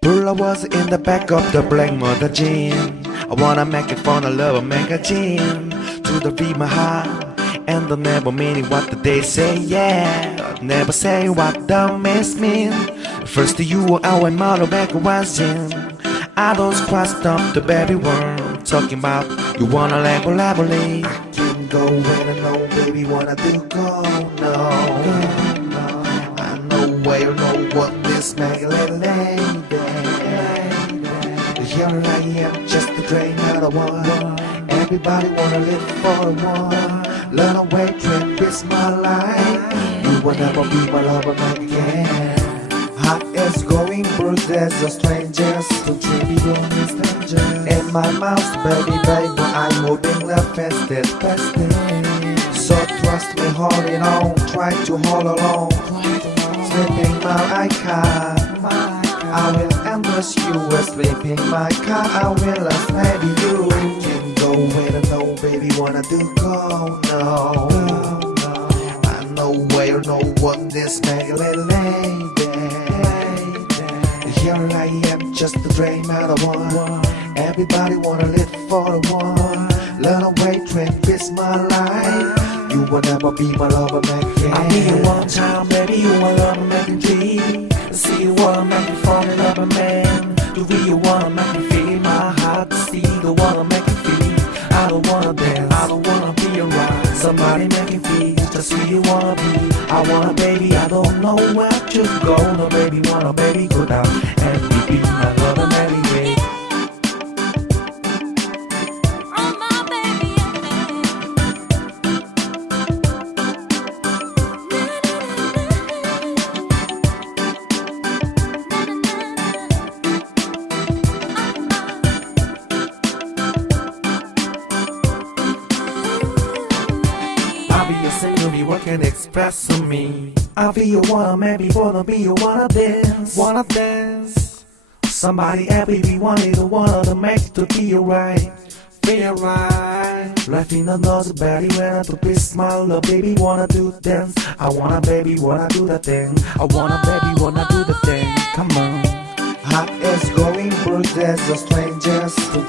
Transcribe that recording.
Pull was in the back of the black mother jean. I wanna make it for the love magazine. To the beat my heart and the never meaning what they say, yeah. Never say what the miss mean. First to you, I went model back once in. I don't squash up the baby worm. Talking about you wanna label. I can go where I know, baby, what I do go, no. I know where you know what this make a little lady. Here I am, just a drain, another one. Everybody wanna live for one. Learn away, trend is my life. You will never be my lover again. Heart is going bruised as a stranger's. To treat you as strangers. In my mouth, baby, baby, I'm moving the fastest. So trust me, hold it on, try to hold along. Sleeping my car, I will embrace you. Sleeping my car, I will last maybe you. I can go where I know, baby, wanna do go, no. I know where you know what this make a little lady. Here I am, just a dream out of one. Everybody wanna live for one. Learn away, trend is my life. You will never be my lover again. I'll be you one time, baby, you my lover making dream. See you wanna make me fall in love, man. Do you wanna make me feel my heart? See the wanna make me feel. I don't wanna dance, I don't wanna be around. Somebody make me feel just who you wanna be. I wanna, baby, I don't know where to go. No, baby, wanna, baby, go down and be my lover, baby. I'll be your signal, be what can express to me. I'll be your one, maybe wanna be your wanna dance. Somebody happy, be wanted to make it to be alright. Feel right. Life in another body when I do this smile, love, baby, wanna do dance. I wanna, baby, wanna do the thing. I wanna, baby, wanna do the thing. Come on. Heart is going bruised as a stranger's.